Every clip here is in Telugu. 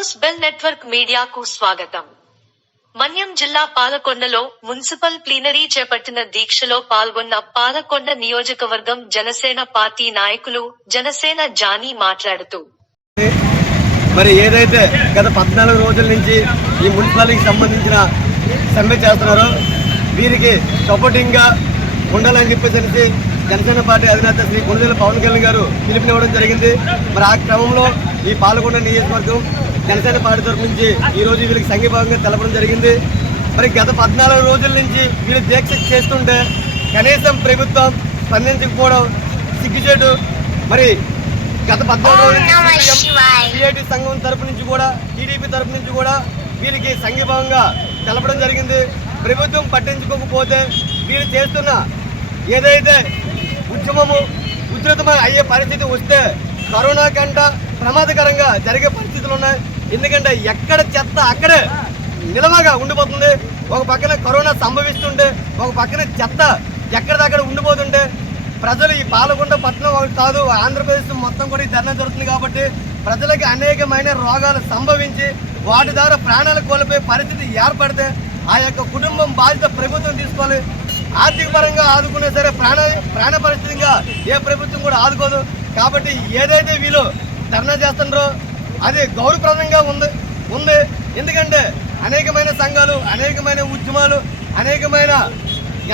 న్యూస్ బెల్ నెట్వర్క్ మీడియాకు స్వాగతం. మన్యం జిల్లా పాలకొండలో మున్సిపల్ ప్లీనరీ చేపట్టిన దీక్షలో పాల్గొన్న పాలకొండ నియోజకవర్గం జనసేన పార్టీ నాయకులు జనసేన జానీ మాట్లాడుతూ మరి ఏదైతే గత పద్నాలుగు రోజుల నుంచి ఈ మున్సిపాలిటీకి సంబంధించిన సమ్మె చేస్తున్నారో వీరికి సపోర్టింగ్గా ఉండాలని చెప్పేసి జనసేన పార్టీ అధినేత శ్రీ కొనుదల పవన్ కళ్యాణ్ గారు పిలుపునివ్వడం జరిగింది. మరి ఆ క్రమంలో ఈ పాల్గొండ నియోజకవర్గం జనసేన పార్టీ తరఫు నుంచి ఈ రోజు వీళ్ళకి సంఘీభావంగా తెలపడం జరిగింది. మరి గత పద్నాలుగు రోజుల నుంచి వీళ్ళు దీక్ష చేస్తుంటే కనీసం ప్రభుత్వం స్పందించకపోవడం సిగ్గుచేటు. మరి గత పద్నాలుగు రోజుల సంఘం తరపు నుంచి కూడా టీడీపీ తరపు నుంచి కూడా వీరికి సంఘీభావంగా తెలపడం జరిగింది. ప్రభుత్వం పట్టించుకోకపోతే వీరు చేస్తున్న ఏదైతే ఉద్యమము ఉధృతమై అయ్యే పరిస్థితి వస్తే కరోనా కంట ప్రమాదకరంగా జరిగే పరిస్థితులు ఉన్నాయి. ఎందుకంటే ఎక్కడ చెత్త అక్కడే నిలవగా ఉండిపోతుంది. ఒక పక్కన కరోనా సంభవిస్తుంటే ఒక పక్కన చెత్త ఎక్కడిదక్కడ ఉండిపోతుంటే ప్రజలు ఈ పాలకొండ పట్టణం ఒకటి కాదు ఆంధ్రప్రదేశ్ మొత్తం కూడా ఈ ధర్నా జరుగుతుంది కాబట్టి ప్రజలకి అనేకమైన రోగాలు సంభవించి వాటి ద్వారా ప్రాణాలు కోల్పోయే పరిస్థితి ఏర్పడితే ఆ యొక్క కుటుంబం బాధ్యత ప్రభుత్వం తీసుకోవాలి. ఆర్థిక పరంగా ఆదుకునే సరే ప్రాణ ప్రాణ పరిస్థితిగా ఏ ప్రభుత్వం కూడా ఆదుకోదు. కాబట్టి ఏదైతే వీళ్ళు ధర్నా చేస్తుండ్రో. అది గౌరవప్రదంగా ఉంది ఉంది. ఎందుకంటే అనేకమైన సంఘాలు అనేకమైన ఉద్యమాలు అనేకమైన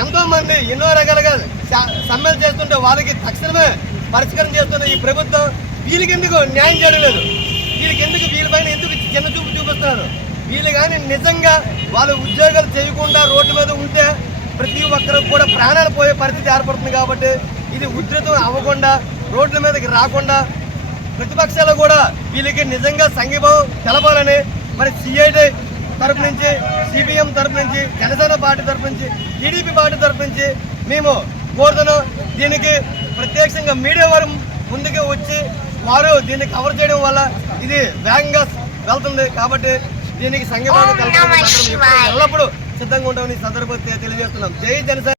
ఎంతోమంది ఎన్నో రకాలుగా సమ్మెలు చేస్తుంటే వాళ్ళకి తక్షణమే పరిష్కారం చేస్తున్న ఈ ప్రభుత్వం వీళ్ళకి ఎందుకు న్యాయం చేయడం లేదు? వీళ్ళకి ఎందుకు వీళ్ళపైన ఎందుకు చిన్న చూపు చూపిస్తున్నారు? వీళ్ళు కానీ నిజంగా వాళ్ళు ఉద్యోగాలు చేయకుండా రోడ్ల మీద ఉంటే ప్రతి ఒక్కరు కూడా ప్రాణాలు పోయే పరిస్థితి ఏర్పడుతుంది కాబట్టి ఇది ఉధృతం అవ్వకుండా రోడ్ల మీదకి రాకుండా ప్రతిపక్షాలు కూడా వీళ్ళకి నిజంగా సంఘీభావం తెలపాలని మరి సిఐడి తరపు నుంచి సిపిఎం తరపు నుంచి జనసేన పార్టీ తరపు నుంచి టీడీపీ పార్టీ తరపు నుంచి మేము కోరుతున్నాం దీనికి ప్రత్యక్షంగా మీడియా వారు ముందుకు వచ్చి వారు దీన్ని కవర్ చేయడం వల్ల ఇది వేగంగా వెళ్తుంది కాబట్టి దీనికి సంఘీభావం ఎప్పుడూ ఎల్లప్పుడూ సిద్ధంగా ఉంటామని ఈ సందర్భంగా తెలియజేస్తున్నాం. జై జనసేన.